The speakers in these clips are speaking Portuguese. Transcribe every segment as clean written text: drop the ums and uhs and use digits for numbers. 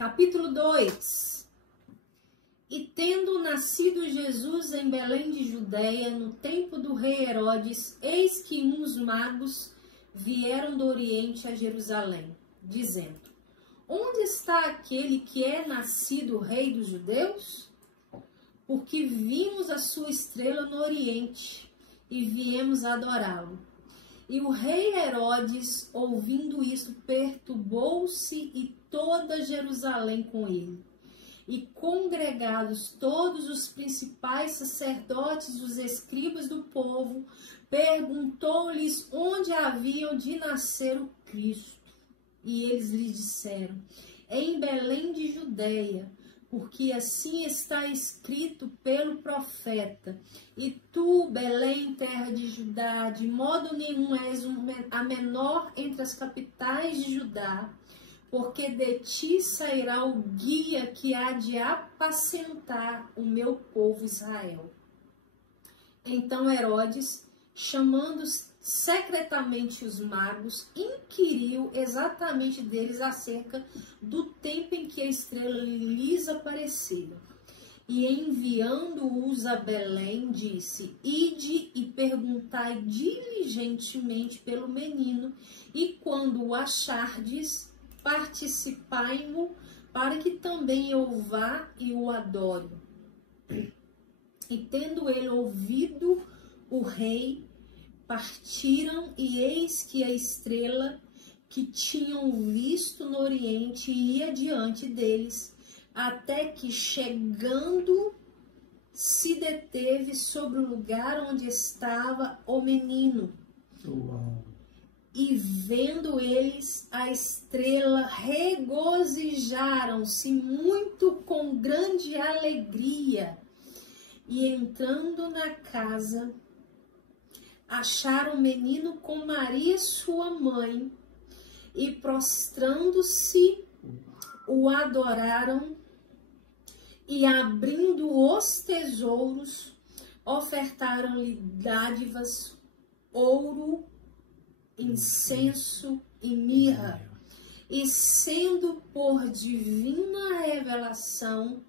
Capítulo 2. E tendo nascido Jesus em Belém de Judeia, no tempo do rei Herodes, eis que uns magos vieram do Oriente a Jerusalém, dizendo: onde está aquele que é nascido rei dos judeus? Porque vimos a sua estrela no Oriente e viemos adorá-lo. E o rei Herodes, ouvindo isso, perturbou-se e toda Jerusalém com ele. E congregados todos os principais sacerdotes e os escribas do povo, perguntou-lhes onde haviam de nascer o Cristo. E eles lhe disseram: em Belém de Judeia, porque assim está escrito pelo profeta: e tu, Belém, terra de Judá, de modo nenhum és a menor entre as capitais de Judá, porque de ti sairá o guia que há de apacentar o meu povo Israel. Então Herodes, chamando secretamente os magos, inquiriu exatamente deles acerca do tempo em que a estrela lhes apareceu. E enviando-os a Belém, disse: ide e perguntai diligentemente pelo menino, e quando o achardes, participai-mo, para que também eu vá e o adore. E tendo ele ouvido o rei, partiram, e eis que a estrela que tinham visto no Oriente ia diante deles, até que, chegando, se deteve sobre o lugar onde estava o menino. Uau. E vendo eles a estrela, regozijaram-se muito com grande alegria. E entrando na casa, acharam o menino com Maria, sua mãe, e prostrando-se, o adoraram, e abrindo os tesouros, ofertaram-lhe dádivas, ouro, incenso e mirra. E sendo por divina revelação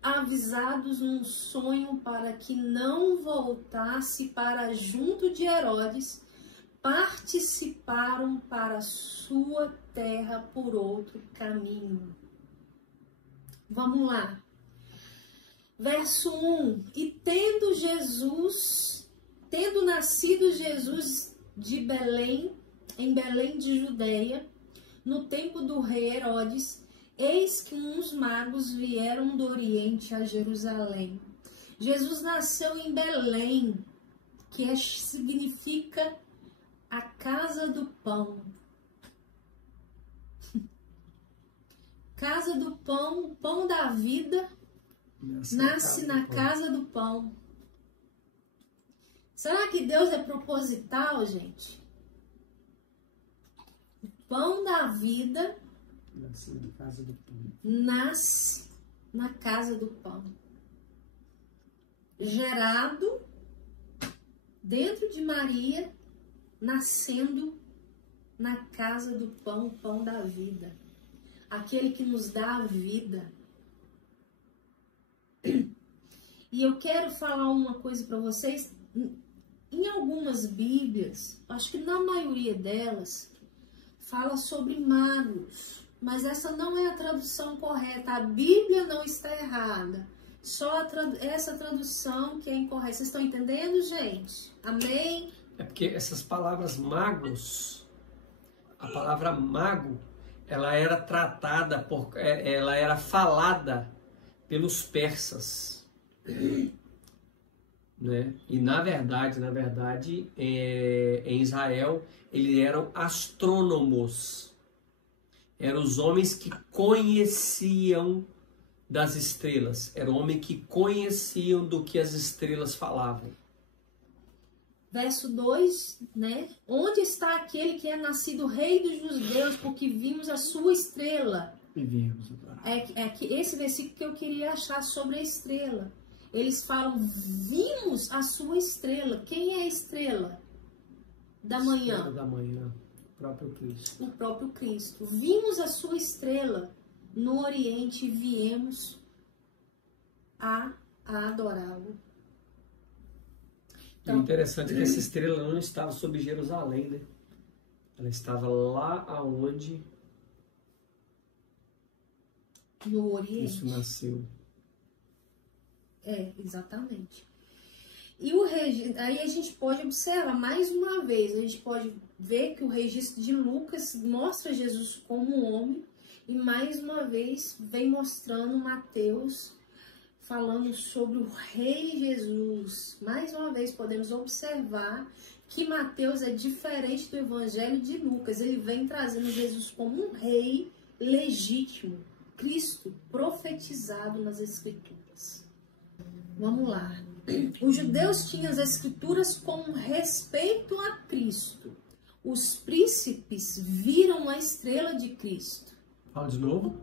avisados num sonho para que não voltasse para junto de Herodes, participaram para sua terra por outro caminho. Vamos lá. Verso 1. E tendo nascido Jesus de Belém, em Belém de Judeia, no tempo do rei Herodes, eis que uns magos vieram do Oriente a Jerusalém. Jesus nasceu em Belém, que significa a casa do pão. Casa do pão, o pão da vida, nasce na casa do pão. Será que Deus é proposital, gente? O pão da vida nasce na casa do pão. Nasce na casa do pão. Gerado dentro de Maria, nascendo na casa do pão, o pão da vida. Aquele que nos dá a vida. E eu quero falar uma coisa para vocês. Em algumas Bíblias, acho que na maioria delas, fala sobre magos. Mas essa não é a tradução correta. A Bíblia não está errada. Só essa tradução que é incorreta. Vocês estão entendendo, gente? Amém? É porque essas palavras magos, a palavra mago, ela era tratada, ela era falada pelos persas. Né? E na verdade, em Israel, eles eram astrônomos. Eram os homens que conheciam das estrelas. Eram homens que conheciam do que as estrelas falavam. Verso 2, né? Onde está aquele que é nascido rei dos judeus, porque vimos a sua estrela? E vimos agora. É que esse versículo que eu queria achar sobre a estrela. Eles falam, vimos a sua estrela. Quem é a estrela da manhã? Estrela da manhã, o próprio Cristo. O próprio Cristo. Vimos a sua estrela. no Oriente e viemos a adorá-lo. Então, o interessante é que essa estrela não estava sobre Jerusalém, né? Ela estava lá aonde no Oriente. Isso nasceu. Exatamente. E aí a gente pode observar mais uma vez, a gente pode ver que o registro de Lucas mostra Jesus como um homem e mais uma vez vem mostrando Mateus falando sobre o Rei Jesus. Mais uma vez podemos observar que Mateus é diferente do Evangelho de Lucas. Ele vem trazendo Jesus como um rei legítimo, Cristo profetizado nas Escrituras. Vamos lá. Os judeus tinham as Escrituras com respeito a Cristo. Os príncipes viram a estrela de Cristo. Fala de novo.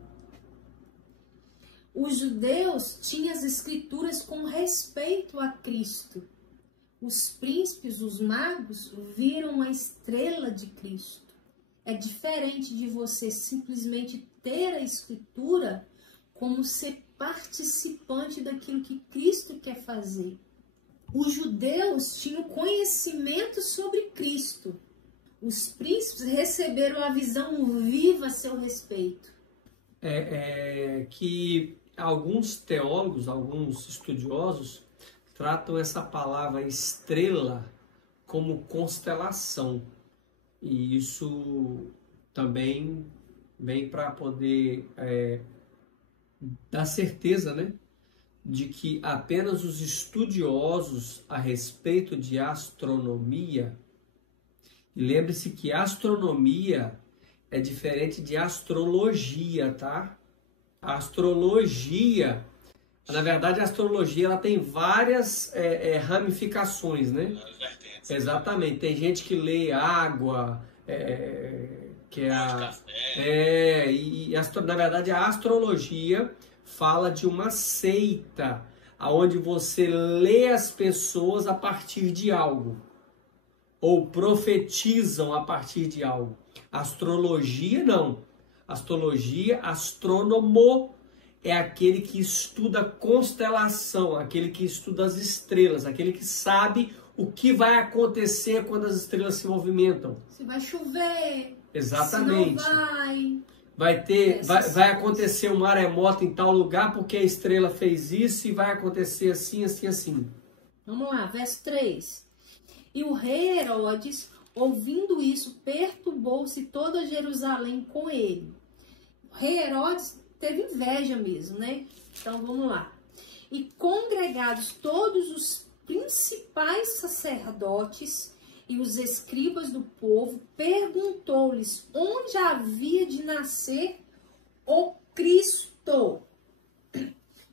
Os judeus tinham as Escrituras com respeito a Cristo. Os príncipes, os magos, viram a estrela de Cristo. É diferente de você simplesmente ter a Escritura como ser participante daquilo que Cristo quer fazer. Os judeus tinham conhecimento sobre Cristo. Os príncipes receberam a visão viva a seu respeito. Que alguns teólogos, alguns estudiosos, tratam essa palavra estrela como constelação. E isso também vem para poder dar certeza, né, de que apenas os estudiosos a respeito de astronomia, e lembre-se que astronomia é diferente de astrologia, tá? A astrologia, na verdade, a astrologia ela tem várias ramificações, né? Exatamente. Tem gente que lê água, que é na verdade, a astrologia fala de uma seita, onde você lê as pessoas a partir de algo, ou profetizam a partir de algo. Astrologia, não. Astrologia, astrônomo, é aquele que estuda constelação, aquele que estuda as estrelas, aquele que sabe o que vai acontecer quando as estrelas se movimentam. Se vai chover. Exatamente. Se não vai. Vai acontecer um maremoto em tal lugar porque a estrela fez isso e vai acontecer assim, assim, assim. Vamos lá, verso 3. E o rei Herodes, ouvindo isso, perturbou-se toda Jerusalém com ele. O rei Herodes teve inveja mesmo, né? Então vamos lá. E congregados todos os principais sacerdotes e os escribas do povo, perguntou-lhes onde havia de nascer o Cristo.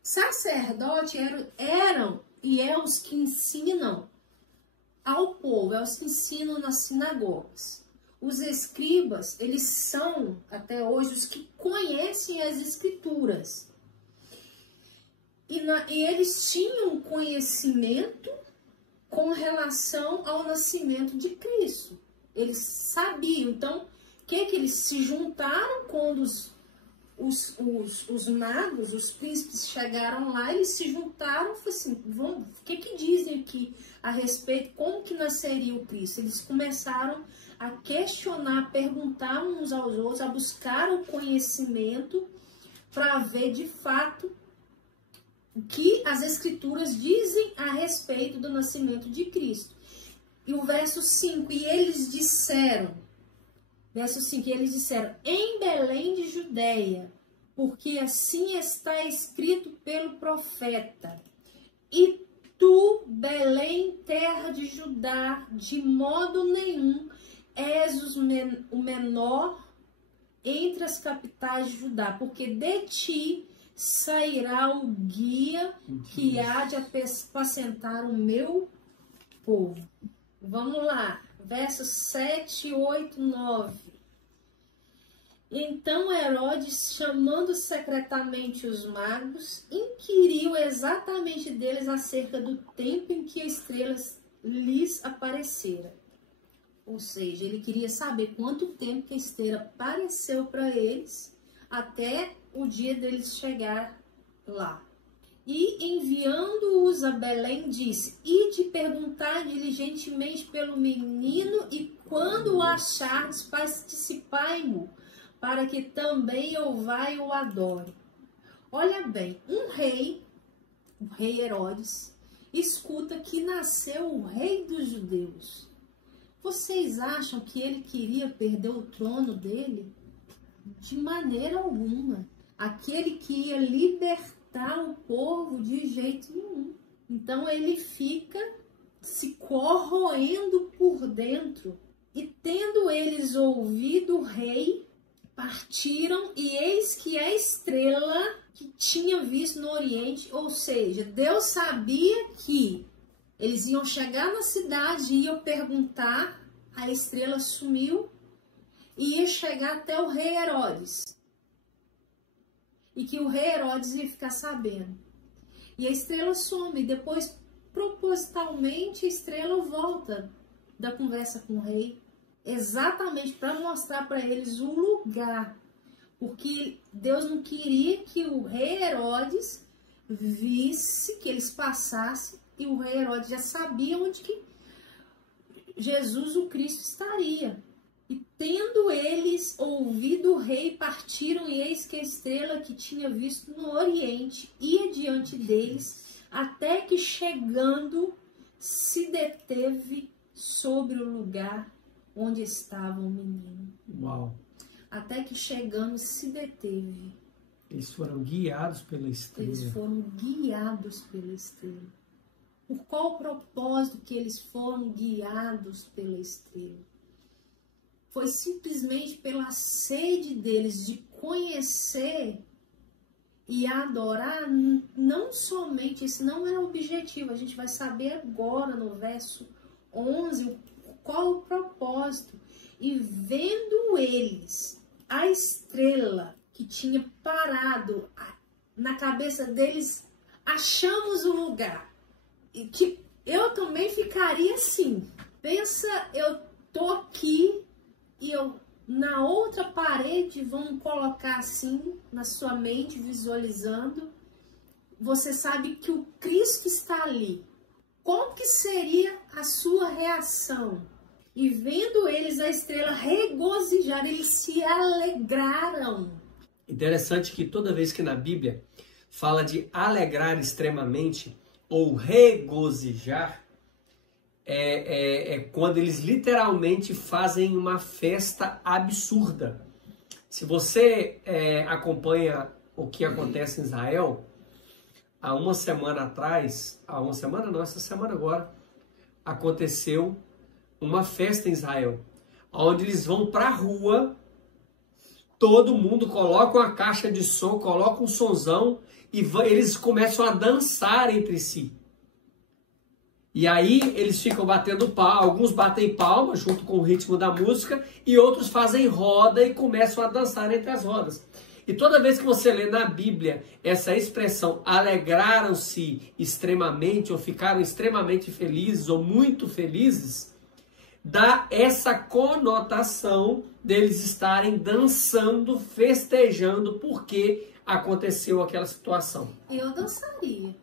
Sacerdotes eram e é os que ensinam ao povo, é os que ensinam nas sinagogas. Os escribas, eles são, até hoje, os que conhecem as escrituras. E eles tinham conhecimento com relação ao nascimento de Cristo. Eles sabiam. Então, o que eles se juntaram quando os magos, os príncipes chegaram lá, eles se juntaram e falaram assim, o que dizem aqui a respeito, como que nasceria o Cristo? Eles começaram a questionar, a perguntar uns aos outros, a buscar o conhecimento para ver de fato o que as escrituras dizem a respeito do nascimento de Cristo. E o verso 5, e eles disseram, em Belém de Judeia, porque assim está escrito pelo profeta, e tu, Belém, terra de Judá, de modo nenhum és o menor entre as capitais de Judá, porque de ti sairá o guia que há de apacentar o meu povo. Vamos lá, versos 7, 8, 9. Então Herodes, chamando secretamente os magos, inquiriu exatamente deles acerca do tempo em que a estrela lhes aparecera. Ou seja, ele queria saber quanto tempo que a estrela apareceu para eles até o dia deles chegar lá. E enviando-os a Belém, disse: ide perguntar diligentemente pelo menino, e quando o achardes, participai-mo, para que também eu vá e o adore. Olha bem, o rei Herodes, escuta que nasceu o rei dos judeus. Vocês acham que ele queria perder o trono dele? De maneira alguma. Aquele que ia libertar o povo de jeito nenhum. Então ele fica se corroendo por dentro. E tendo eles ouvido o rei, partiram, e eis que a estrela que tinha visto no Oriente, ou seja, Deus sabia que eles iam chegar na cidade, iam perguntar, a estrela sumiu e ia chegar até o rei Herodes. E que o rei Herodes ia ficar sabendo. E a estrela some, e depois, propositalmente, a estrela volta da conversa com o rei, exatamente para mostrar para eles o lugar. Porque Deus não queria que o rei Herodes visse, que eles passassem, e o rei Herodes já sabia onde que Jesus, o Cristo, estaria. E tendo eles ouvido o rei, partiram, e eis que a estrela que tinha visto no Oriente ia diante deles, até que chegando se deteve sobre o lugar onde estava o menino. Uau! Até que chegando se deteve. Eles foram guiados pela estrela. Eles foram guiados pela estrela. Por qual propósito que eles foram guiados pela estrela? Foi simplesmente pela sede deles de conhecer e adorar, não somente, esse não era o objetivo. A gente vai saber agora no verso 11 qual o propósito. E vendo eles a estrela que tinha parado na cabeça deles, achamos o lugar. E que eu também ficaria assim. Pensa, eu tô aqui e eu na outra parede, vamos colocar assim na sua mente, visualizando. Você sabe que o Cristo está ali. Como que seria a sua reação? E vendo eles a estrela regozijar, eles se alegraram. Interessante que toda vez que na Bíblia fala de alegrar extremamente ou regozijar, é quando eles literalmente fazem uma festa absurda. Se você acompanha o que acontece em Israel, há uma semana atrás, essa semana agora, aconteceu uma festa em Israel, onde eles vão para a rua, todo mundo coloca uma caixa de som, coloca um sonzão e eles começam a dançar entre si. E aí eles ficam batendo palma, alguns batem palma junto com o ritmo da música e outros fazem roda e começam a dançar entre as rodas. E toda vez que você lê na Bíblia essa expressão alegraram-se extremamente ou ficaram extremamente felizes ou muito felizes, dá essa conotação deles estarem dançando, festejando porque aconteceu aquela situação. Eu dançaria.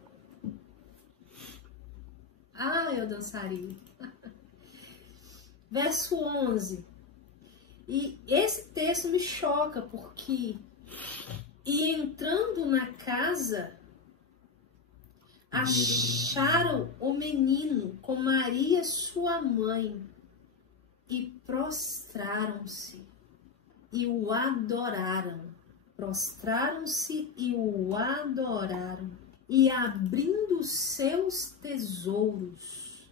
Eu dançaria. Verso 11. E esse texto me choca porque e entrando na casa acharam o menino com Maria sua mãe e prostraram-se e o adoraram. Prostraram-se e o adoraram. E abrindo seus tesouros,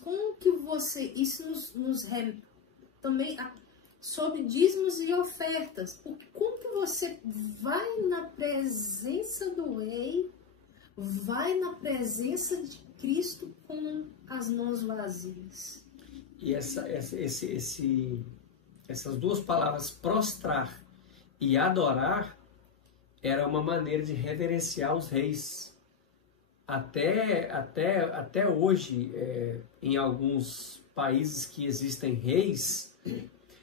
como que você, isso nos também sobre dízimos e ofertas, porque como que você vai na presença do rei, vai na presença de Cristo com as mãos vazias? E essas duas palavras, prostrar e adorar, era uma maneira de reverenciar os reis. Até hoje, em alguns países que existem reis,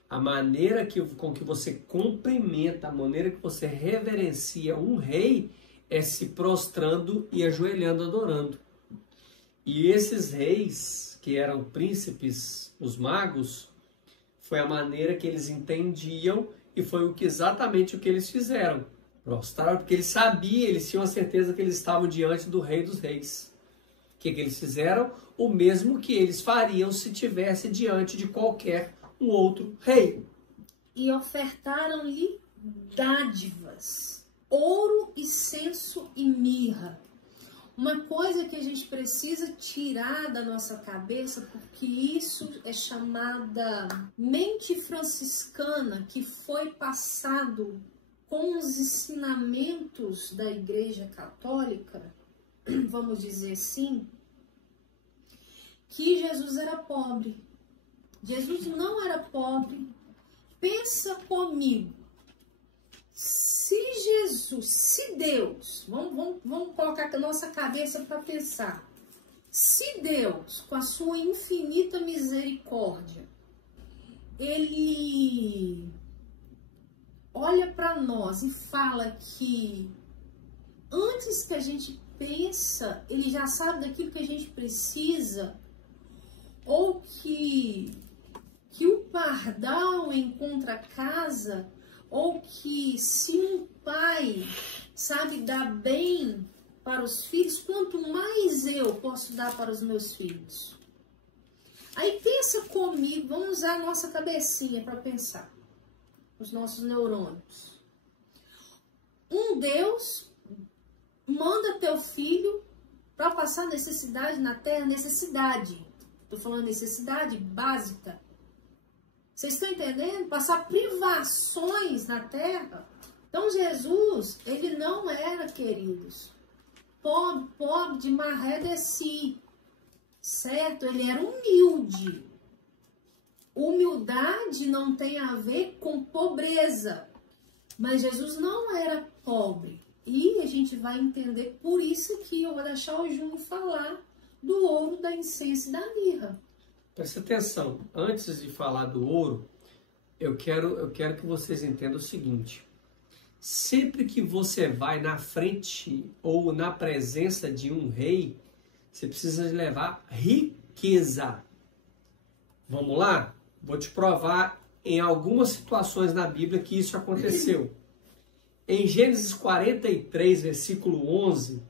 A maneira com que você cumprimenta, a maneira que você reverencia um rei é se prostrando e ajoelhando, adorando. E esses reis, que eram príncipes, os magos, foi a maneira que eles entendiam e foi exatamente o que eles fizeram. Prostraram, porque eles sabiam, eles tinham a certeza que eles estavam diante do Rei dos Reis. O que eles fizeram? O mesmo que eles fariam se tivesse diante de qualquer um outro rei. E ofertaram-lhe dádivas, ouro, incenso e mirra. Uma coisa que a gente precisa tirar da nossa cabeça, porque isso é chamada mente franciscana, que foi passado com os ensinamentos da Igreja Católica, vamos dizer assim, que Jesus era pobre. Jesus não era pobre. Pensa comigo. Se Jesus, se Deus, vamos colocar a nossa cabeça para pensar. Se Deus, com a sua infinita misericórdia, Ele olha para nós e fala que antes que a gente pensa, Ele já sabe daquilo que a gente precisa, ou que o pardal encontra casa, ou que se um pai sabe dar bem para os filhos, quanto mais eu posso dar para os meus filhos. Aí pensa comigo, vamos usar a nossa cabecinha para pensar, os nossos neurônios. Um Deus manda teu filho para passar necessidade na terra, necessidade. Estou falando necessidade básica. Vocês estão entendendo? Passar privações na terra. Então Jesus, ele não era, queridos, pobre de maré de si, certo? Ele era humilde. Humildade não tem a ver com pobreza. Mas Jesus não era pobre. E a gente vai entender, por isso que eu vou deixar o Júnior falar do ouro, da incenso e da mirra. Presta atenção, antes de falar do ouro, eu quero que vocês entendam o seguinte. Sempre que você vai na frente ou na presença de um rei, você precisa levar riqueza. Vamos lá? Vou te provar em algumas situações na Bíblia que isso aconteceu. Em Gênesis 43, versículo 11,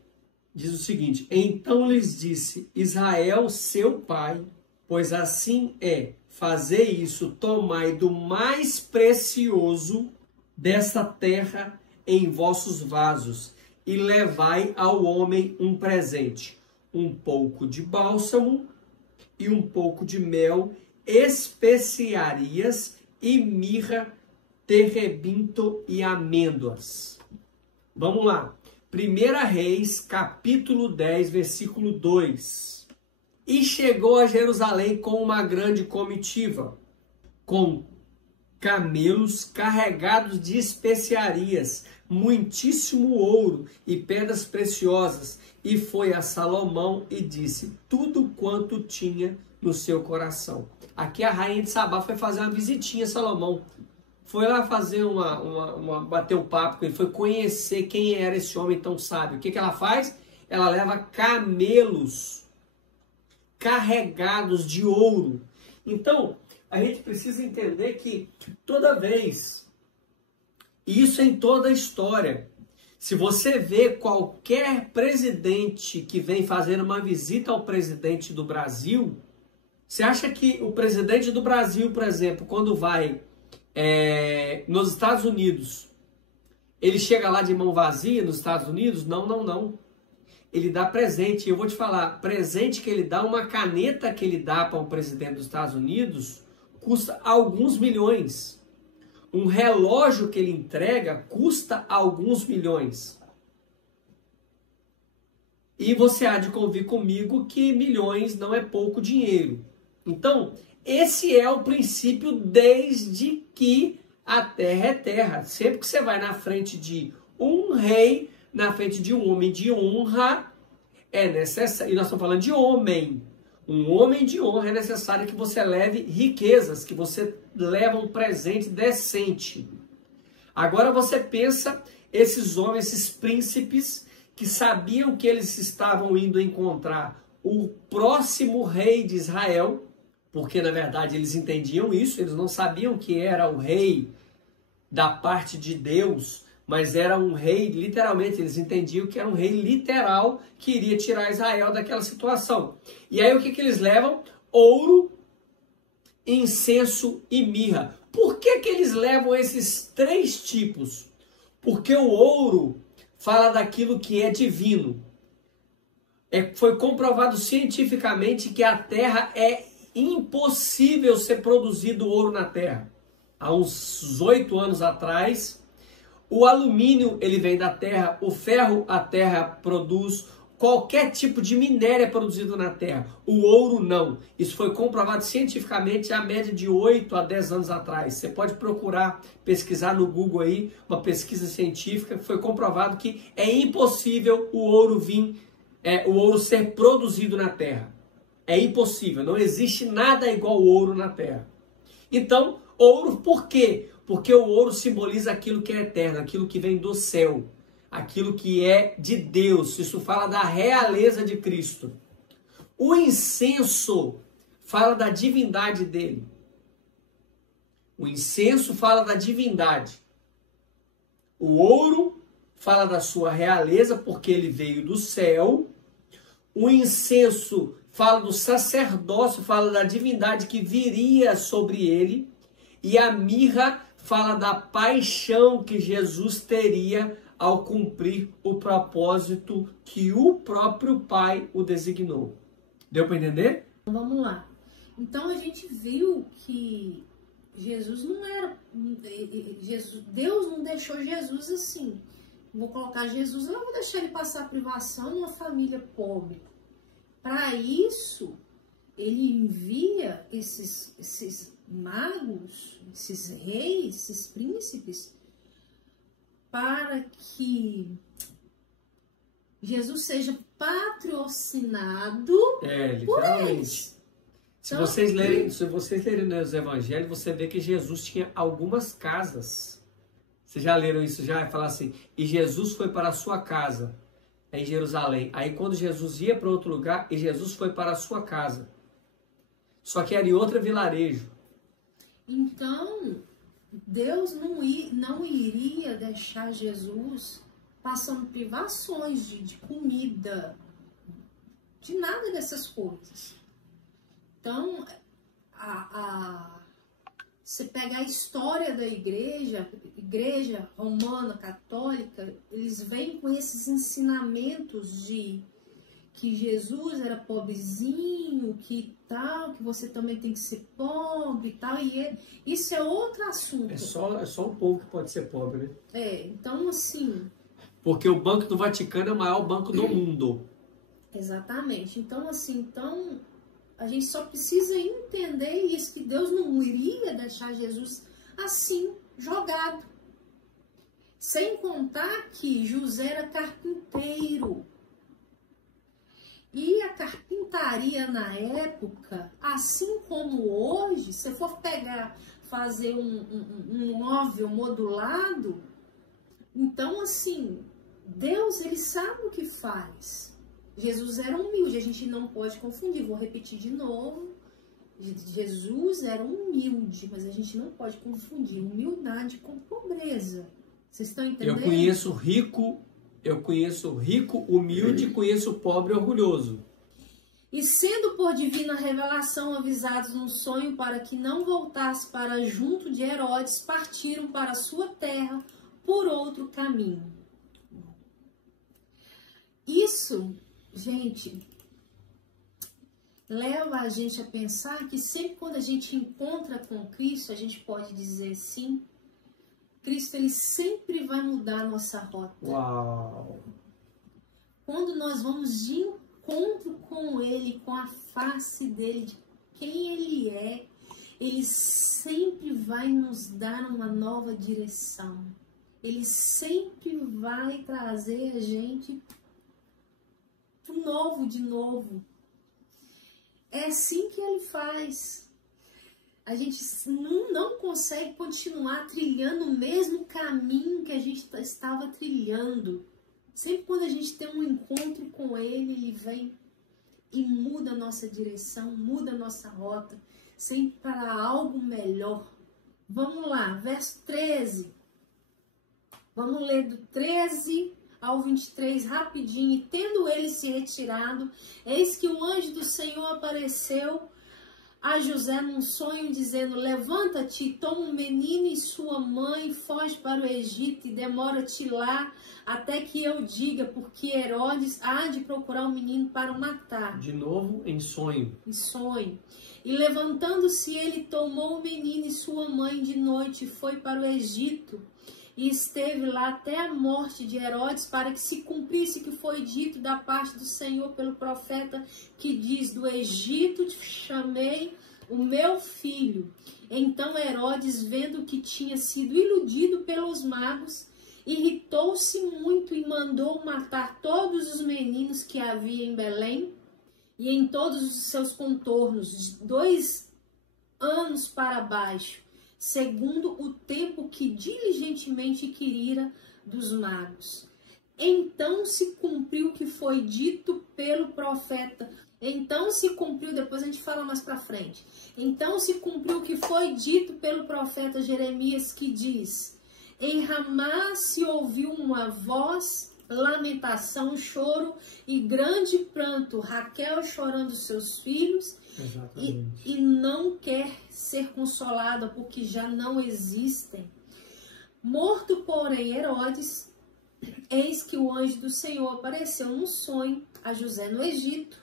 diz o seguinte: Então lhes disse Israel, seu pai, pois assim é, fazei isso, tomai do mais precioso desta terra em vossos vasos, e levai ao homem um presente, um pouco de bálsamo e um pouco de mel, especiarias e mirra, terebinto e amêndoas. Vamos lá. 1 Reis, capítulo 10, versículo 2. E chegou a Jerusalém com uma grande comitiva, com camelos carregados de especiarias, muitíssimo ouro e pedras preciosas, e foi a Salomão e disse tudo quanto tinha no seu coração. Aqui a rainha de Sabá foi fazer uma visitinha a Salomão. Foi lá fazer bater um papo, ele foi conhecer quem era esse homem tão sábio. O que ela faz? Ela leva camelos carregados de ouro. Então, a gente precisa entender que toda vez, e isso em toda a história, se você vê qualquer presidente que vem fazer uma visita ao presidente do Brasil, você acha que o presidente do Brasil, por exemplo, quando vai nos Estados Unidos, ele chega lá de mão vazia nos Estados Unidos? Não, não, não. Ele dá presente. E eu vou te falar, presente que ele dá, uma caneta que ele dá para um presidente dos Estados Unidos, custa alguns milhões. Um relógio que ele entrega custa alguns milhões. E você há de convir comigo que milhões não é pouco dinheiro. Então, esse é o princípio desde que a terra é terra. Sempre que você vai na frente de um rei, na frente de um homem de honra, é necessário. E nós estamos falando de homem. Um homem de honra é necessário que você leve riquezas, que você leve um presente decente. Agora você pensa, esses homens, esses príncipes, que sabiam que eles estavam indo encontrar o próximo rei de Israel, porque na verdade eles entendiam isso, eles não sabiam que era o rei da parte de Deus, mas era um rei, literalmente, eles entendiam que era um rei literal que iria tirar Israel daquela situação. E aí o que eles levam? Ouro, incenso e mirra. Por que eles levam esses 3 tipos? Porque o ouro fala daquilo que é divino. Foi comprovado cientificamente que a terra é impossível ser produzido ouro na terra. Há uns 8 anos atrás, o alumínio ele vem da terra, o ferro a terra produz, qualquer tipo de minério é produzido na terra, o ouro não. Isso foi comprovado cientificamente a média de 8 a 10 anos atrás. Você pode procurar, pesquisar no Google aí, uma pesquisa científica, foi comprovado que é impossível o ouro ser produzido na terra. É impossível, não existe nada igual ao ouro na terra. Então, ouro por quê? Porque o ouro simboliza aquilo que é eterno, aquilo que vem do céu, aquilo que é de Deus. Isso fala da realeza de Cristo. O incenso fala da divindade dele. O incenso fala da divindade. O ouro fala da sua realeza, porque ele veio do céu. O incenso fala do sacerdócio, fala da divindade que viria sobre ele. E a mirra fala da paixão que Jesus teria ao cumprir o propósito que o próprio Pai o designou. Deu para entender? Vamos lá. Então a gente viu que Jesus não era... Deus não deixou Jesus assim. Vou colocar Jesus, eu não vou deixar ele passar privação numa família pobre. Para isso, ele envia esses magos, esses reis, esses príncipes, para que Jesus seja patrocinado por eles. Se vocês lerem os evangelhos, você vê que Jesus tinha algumas casas. Vocês já leram isso já? Fala assim, e Jesus foi para a sua casa, em Jerusalém. Aí quando Jesus ia para outro lugar, e Jesus foi para a sua casa. Só que era em outro vilarejo. Então, Deus não iria deixar Jesus passando privações de comida, de nada dessas coisas. Então, você pega a história da igreja romana, católica, eles vêm com esses ensinamentos de que Jesus era pobrezinho, que tal, que você também tem que ser pobre e tal, isso é outro assunto. É só o povo que pode ser pobre, né? Então assim... Porque o Banco do Vaticano é o maior banco do mundo. Exatamente. Então assim, a gente só precisa entender isso, que Deus não iria deixar Jesus assim, jogado. Sem contar que José era carpinteiro. E a carpintaria na época, assim como hoje, se for fazer um móvel modulado, então assim, Deus, ele sabe o que faz. Jesus era humilde, a gente não pode confundir, vou repetir de novo. Jesus era humilde, mas a gente não pode confundir humildade com pobreza. Vocês estão entendendo? Eu conheço rico, humilde, conheço pobre, orgulhoso. E sendo por divina revelação avisados num sonho para que não voltasse para junto de Herodes, partiram para sua terra por outro caminho. Isso, gente, leva a gente a pensar que sempre quando a gente encontra com Cristo, a gente pode dizer sim, Cristo, ele sempre vai mudar a nossa rota. Uau! Quando nós vamos de encontro com ele, com a face dele, de quem ele é, ele sempre vai nos dar uma nova direção. Ele sempre vai trazer a gente pro novo de novo. É assim que ele faz. A gente não consegue continuar trilhando o mesmo caminho que a gente estava trilhando. Sempre quando a gente tem um encontro com ele, ele vem e muda a nossa direção, muda a nossa rota, sempre para algo melhor. Vamos lá, verso 13. Vamos ler do 13 ao 23 rapidinho. E tendo ele se retirado, eis que o anjo do Senhor apareceu a José num sonho, dizendo: levanta-te, toma um menino e sua mãe, foge para o Egito e demora-te lá até que eu diga, porque Herodes há de procurar o menino para o matar. De novo, em sonho. Em sonho. E levantando-se, ele tomou o menino e sua mãe de noite e foi para o Egito. E esteve lá até a morte de Herodes, para que se cumprisse o que foi dito da parte do Senhor pelo profeta, que diz: do Egito te chamei o meu filho. Então Herodes, vendo que tinha sido iludido pelos magos, irritou-se muito e mandou matar todos os meninos que havia em Belém e em todos os seus contornos, de 2 anos para baixo, segundo o tempo que diligentemente querira dos magos. Então se cumpriu o que foi dito pelo profeta. Então se cumpriu, depois a gente fala mais para frente. Então se cumpriu o que foi dito pelo profeta Jeremias, que diz: em Ramá se ouviu uma voz, lamentação, choro e grande pranto, Raquel chorando seus filhos, e não quer ser consolada, porque já não existem. Morto, porém, Herodes, eis que o anjo do Senhor apareceu num sonho a José no Egito,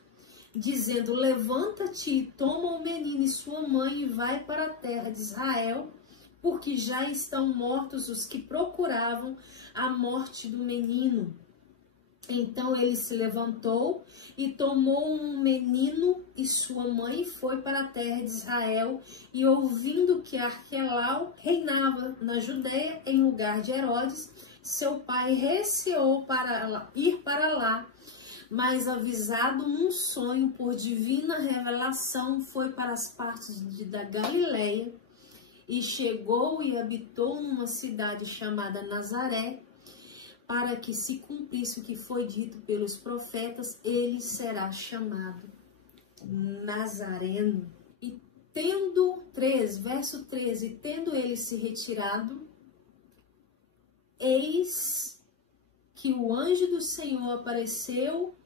dizendo: levanta-te, toma o menino e sua mãe e vai para a terra de Israel, porque já estão mortos os que procuravam a morte do menino. Então ele se levantou e tomou um menino e sua mãe e foi para a terra de Israel. E ouvindo que Arquelau reinava na Judeia em lugar de Herodes, seu pai receou para ir para lá. Mas avisado um sonho por divina revelação, foi para as partes da Galileia e chegou e habitou numa cidade chamada Nazaré, para que se cumprisse o que foi dito pelos profetas: ele será chamado Nazareno. E verso 13, tendo ele se retirado, eis que o anjo do Senhor apareceu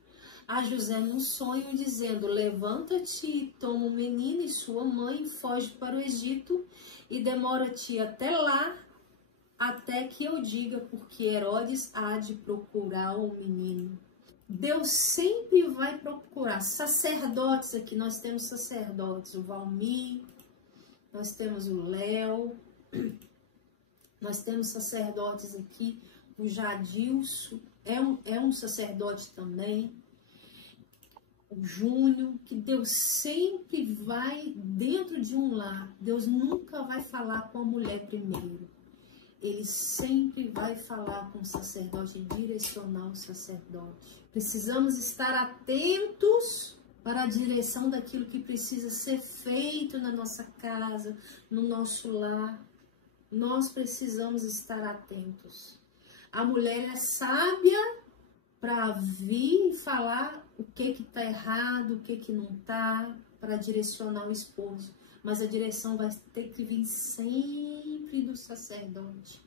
a José num sonho, dizendo: levanta-te, toma o menino e sua mãe, foge para o Egito e demora-te até lá, até que eu diga, porque Herodes há de procurar o menino. Deus sempre vai procurar sacerdotes aqui. Nós temos sacerdotes, o Valmir, nós temos o Léo, nós temos sacerdotes aqui, o Jadilson é um sacerdote também, o Júnior, que Deus sempre vai dentro de um lar. Deus nunca vai falar com a mulher primeiro. Ele sempre vai falar com o sacerdote, direcionar o sacerdote. Precisamos estar atentos para a direção daquilo que precisa ser feito na nossa casa, no nosso lar. Nós precisamos estar atentos. A mulher é sábia para vir e falar o que está errado, o que não está, para direcionar o esposo. Mas a direção vai ter que vir sempre do sacerdote.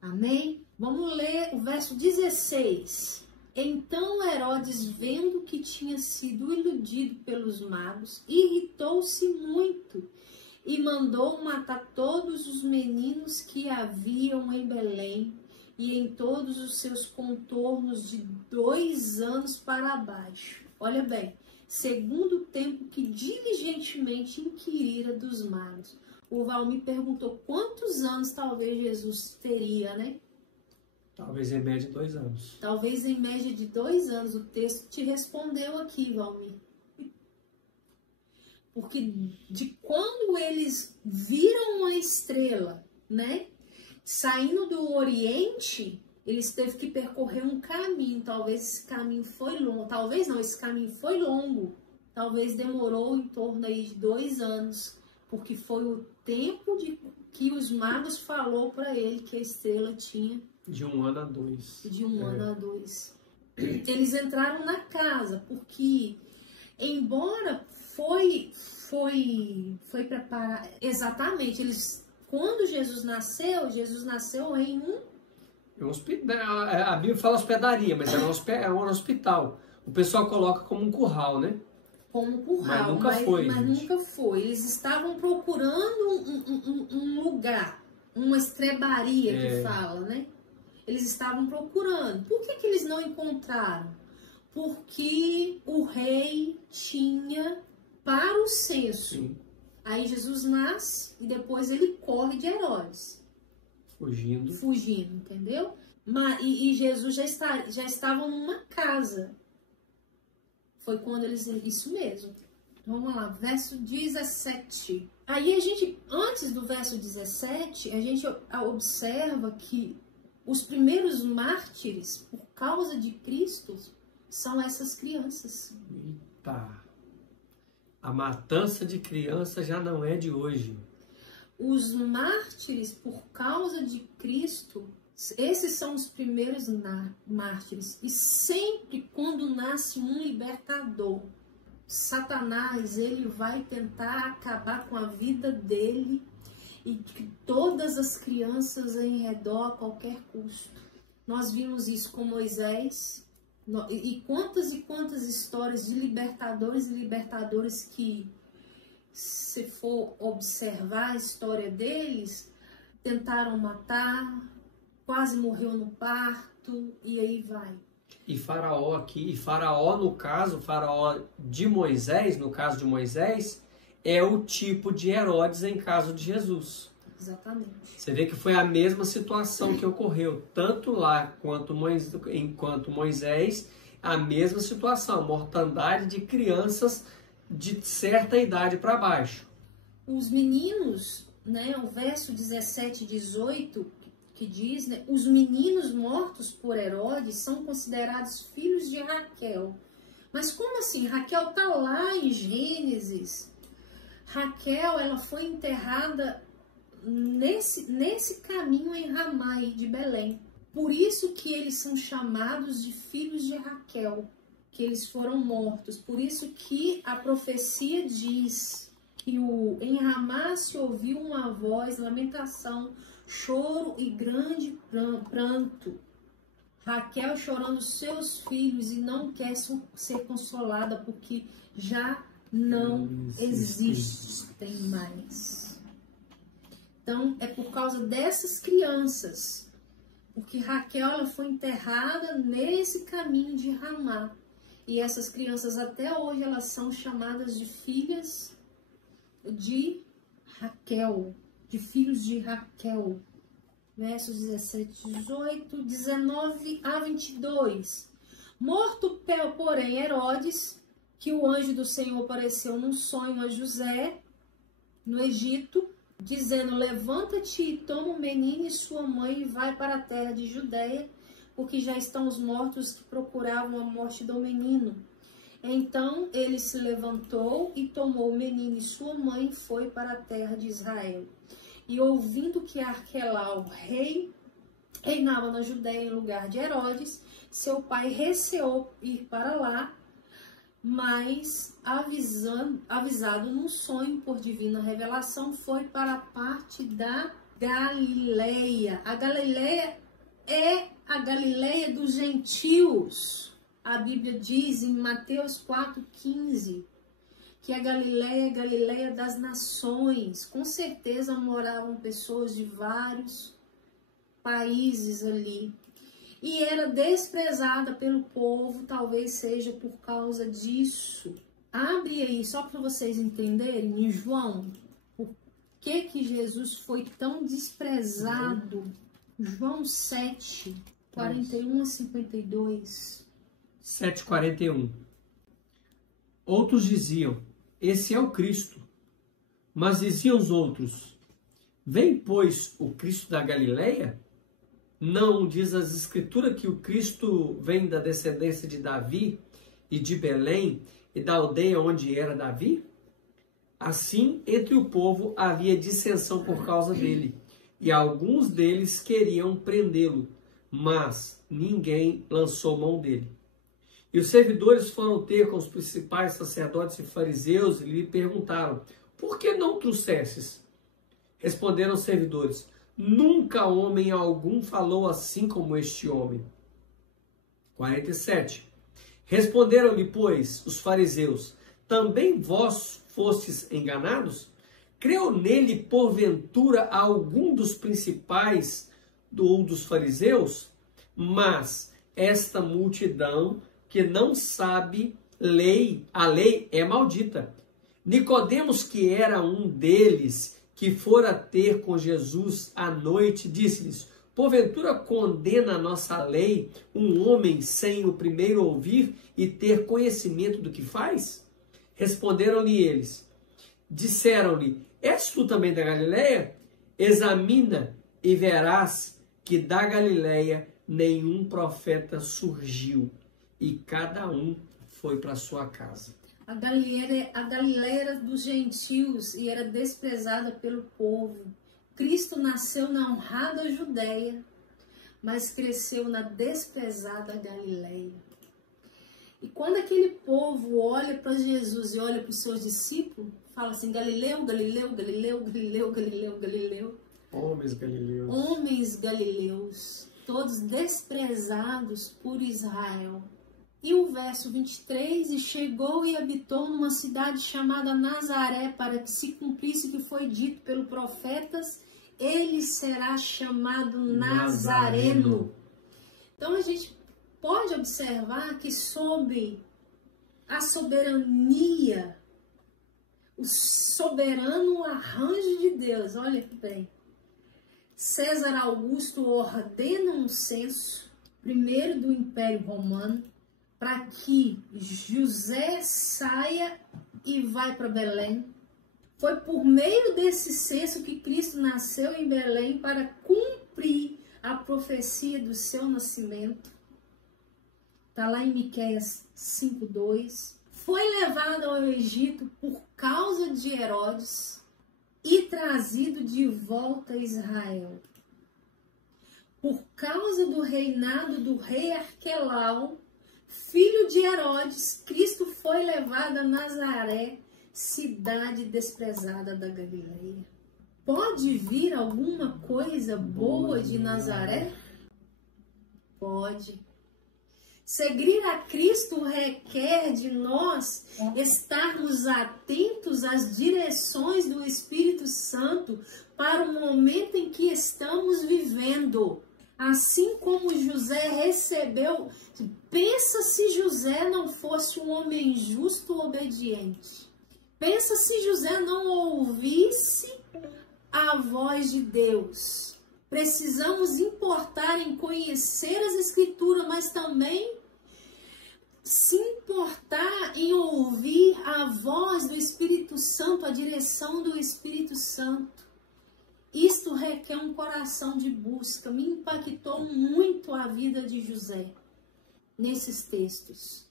Amém? Vamos ler o verso 16. Então Herodes, vendo que tinha sido iludido pelos magos, irritou-se muito e mandou matar todos os meninos que haviam em Belém e em todos os seus contornos, de 2 anos para baixo. Olha bem, segundo o tempo que diligentemente inquirira dos magos. O Valmir perguntou quantos anos talvez Jesus teria, né? Talvez em média 2 anos. Talvez em média de 2 anos. O texto te respondeu aqui, Valmir. Porque de quando eles viram uma estrela, né, saindo do Oriente, eles teve que percorrer um caminho. Talvez esse caminho foi longo. Talvez não, esse caminho foi longo. talvez demorou em torno aí de 2 anos, porque foi o tempo que os magos falou para ele que a estrela tinha de 1 ano a 2. De 1 ano a 2. Eles entraram na casa, porque embora foi preparar exatamente, quando Jesus nasceu em um hospital. A Bíblia fala hospedaria, mas era um hospital. O pessoal coloca como um curral, né? Como um curral, mas nunca foi. Eles estavam procurando um lugar, uma estrebaria que fala, né? Eles estavam procurando. Por que eles não encontraram? Porque o rei tinha para o censo. Sim. Aí Jesus nasce e depois ele corre de Herodes. Fugindo, entendeu? E Jesus já estava numa casa. Foi quando eles... Isso mesmo. Vamos lá, verso 17. Aí antes do verso 17, a gente observa que os primeiros mártires, por causa de Cristo, são essas crianças. Eita! A matança de crianças já não é de hoje. Os mártires, por causa de Cristo, esses são os primeiros mártires. E sempre quando nasce um libertador, Satanás, ele vai tentar acabar com a vida dele e de todas as crianças em redor a qualquer custo. Nós vimos isso com Moisés. E quantas histórias de libertadores e libertadoras que, se for observar a história deles, tentaram matar, quase morreu no parto, e aí vai. E Faraó aqui, no caso, Faraó de Moisés, no caso de Moisés, é o tipo de Herodes em caso de Jesus. Exatamente. Você vê que foi a mesma situação que ocorreu, tanto lá enquanto Moisés, a mesma situação, mortandade de crianças de certa idade para baixo. Os meninos, né, o verso 17 e 18, que diz, né, os meninos mortos por Herodes são considerados filhos de Raquel. Mas como assim? Raquel está lá em Gênesis. Raquel, ela foi enterrada nesse caminho em Ramá de Belém. Por isso que eles são chamados de filhos de Raquel, que eles foram mortos. Por isso que a profecia diz que em Ramá se ouviu uma voz, lamentação, choro e grande pranto. Raquel chorando seus filhos e não quer ser consolada porque já não existem mais. Então, é por causa dessas crianças, porque Raquel ela foi enterrada nesse caminho de Ramá. E essas crianças até hoje elas são chamadas de filhas de Raquel, de filhos de Raquel. Versos 17, 18, 19 a 22. Morto, porém, Herodes, que o anjo do Senhor apareceu num sonho a José, no Egito, dizendo, levanta-te e toma o menino e sua mãe e vai para a terra de Judeia, porque já estão os mortos que procuravam a morte do menino. Então ele se levantou e tomou o menino e sua mãe e foi para a terra de Israel. E ouvindo que Arquelau, rei, reinava na Judeia em lugar de Herodes, seu pai receou ir para lá, mas avisado num sonho por divina revelação, foi para a parte da Galileia. A Galileia é a Galileia dos gentios. A Bíblia diz em Mateus 4,15 que a Galileia é a Galileia das nações. Com certeza moravam pessoas de vários países ali. E era desprezada pelo povo, talvez seja por causa disso. Abre aí, só para vocês entenderem, em João, por que Jesus foi tão desprezado. João 7, 41 a 52. 7,41. Outros diziam, esse é o Cristo. Mas diziam os outros, vem, pois, o Cristo da Galileia? Não diz as Escrituras que o Cristo vem da descendência de Davi e de Belém, e da aldeia onde era Davi? Assim, entre o povo havia dissensão por causa dele, e alguns deles queriam prendê-lo, mas ninguém lançou mão dele. E os servidores foram ter com os principais sacerdotes e fariseus e lhe perguntaram: por que não trouxesses? Responderam os servidores: nunca homem algum falou assim como este homem. 47. Responderam-lhe, pois, os fariseus: também vós fostes enganados? Creu nele, porventura, algum dos principais ou dos fariseus? Mas esta multidão que não sabe a lei é maldita. Nicodemos, que era um deles, que fora ter com Jesus à noite, disse-lhes: porventura condena a nossa lei um homem sem o primeiro ouvir e ter conhecimento do que faz? Responderam-lhe eles. Disseram-lhe: és tu também da Galileia? Examina e verás que da Galileia nenhum profeta surgiu, e cada um foi para sua casa. A Galileia era dos gentios e era desprezada pelo povo. Cristo nasceu na honrada Judeia, mas cresceu na desprezada Galileia. E quando aquele povo olha para Jesus e olha para os seus discípulos, fala assim: Galileu, Galileu, Galileu, Galileu, Galileu, Galileu. Homens galileus. Homens galileus, todos desprezados por Israel. E o verso 23, e chegou e habitou numa cidade chamada Nazaré, para que se cumprisse o que foi dito pelos profetas, ele será chamado Nazareno. Então a gente pode observar que sob a soberania, o soberano arranjo de Deus, olha que bem, César Augusto ordena um censo, primeiro do Império Romano, para que José saia e vai para Belém. Foi por meio desse censo que Cristo nasceu em Belém para cumprir a profecia do seu nascimento. Está lá em Miqueias 5:2. Foi levado ao Egito por causa de Herodes e trazido de volta a Israel. Por causa do reinado do rei Arquelau, filho de Herodes, Cristo foi levado a Nazaré, cidade desprezada da Galileia. Pode vir alguma coisa boa de Nazaré? Pode. Seguir a Cristo requer de nós estarmos atentos às direções do Espírito Santo para o momento em que estamos vivendo. Assim como José recebeu, pensa se José não fosse um homem justo, obediente. Pensa se José não ouvisse a voz de Deus. Precisamos importar em conhecer as Escrituras, mas também se importar em ouvir a voz do Espírito Santo, a direção do Espírito Santo. Isto requer um coração de busca. Me impactou muito a vida de José nesses textos.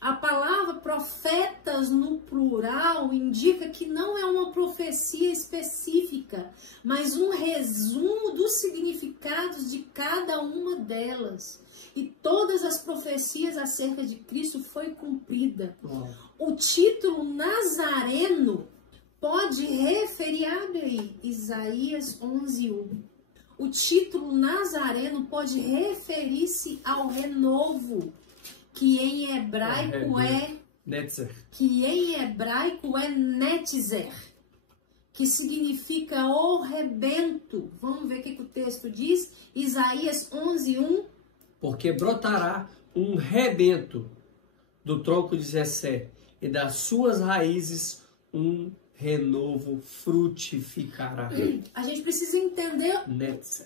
A palavra profetas no plural indica que não é uma profecia específica, mas um resumo dos significados de cada uma delas. E todas as profecias acerca de Cristo foi cumprida. O título Nazareno pode referir, abre aí, Isaías 11:1. O título Nazareno pode referir-se ao renovo, que em hebraico é Netzer, que significa o rebento. Vamos ver o que o texto diz. Isaías 11:1. Porque brotará um rebento do tronco de Jessé, e das suas raízes um renovo frutificará. A gente precisa entender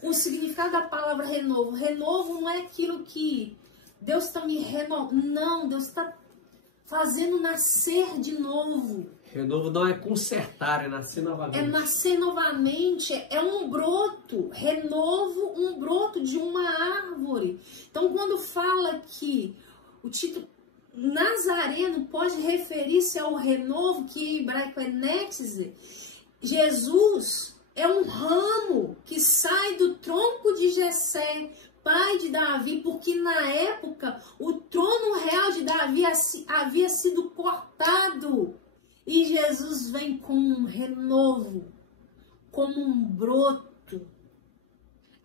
o significado da palavra renovo. Renovo não é aquilo que Deus está me renovando. Não, Deus está fazendo nascer de novo. Renovo não é consertar, é nascer novamente. É nascer novamente, é um broto. Renovo, um broto de uma árvore. Então, quando fala que o título Nazareno pode referir-se ao renovo, que em hebraico é nétise. Jesus é um ramo que sai do tronco de Jessé, pai de Davi, porque na época o trono real de Davi havia sido cortado. E Jesus vem com um renovo, como um broto.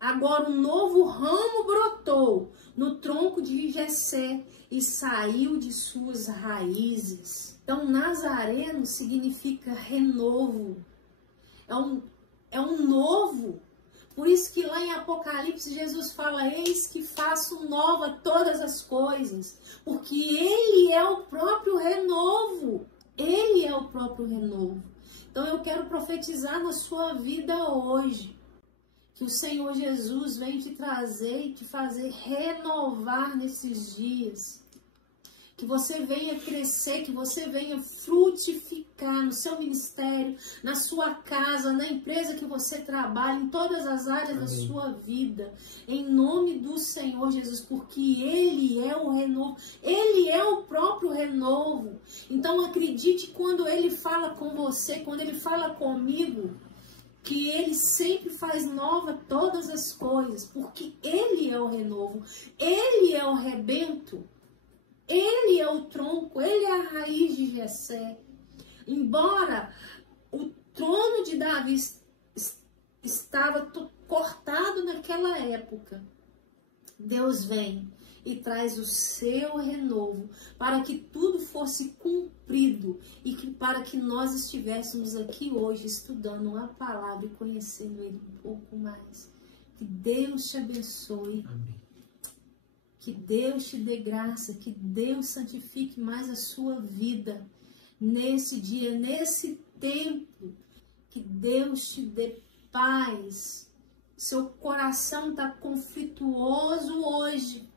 Agora um novo ramo brotou no tronco de Jessé e saiu de suas raízes. Então Nazareno significa renovo. É um novo. Por isso que lá em Apocalipse Jesus fala: eis que faço nova todas as coisas. Porque Ele é o próprio renovo. Ele é o próprio renovo. Então eu quero profetizar na sua vida hoje. Que o Senhor Jesus vem te trazer e te fazer renovar nesses dias. Que você venha crescer, que você venha frutificar no seu ministério, na sua casa, na empresa que você trabalha, em todas as áreas da sua vida. Em nome do Senhor Jesus, porque Ele é o renovo. Ele é o próprio renovo. Então acredite quando Ele fala com você, quando Ele fala comigo, que Ele sempre faz nova todas as coisas, porque Ele é o renovo, Ele é o rebento. Ele é o tronco, Ele é a raiz de Jessé. Embora o trono de Davi estava cortado naquela época, Deus vem e traz o seu renovo para que tudo fosse cumprido e para que nós estivéssemos aqui hoje estudando a palavra e conhecendo Ele um pouco mais. Que Deus te abençoe. Amém. Que Deus te dê graça, que Deus santifique mais a sua vida nesse dia, nesse tempo. Que Deus te dê paz. Seu coração está conflituoso hoje,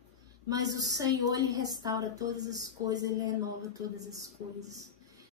mas o Senhor, Ele restaura todas as coisas, Ele renova todas as coisas.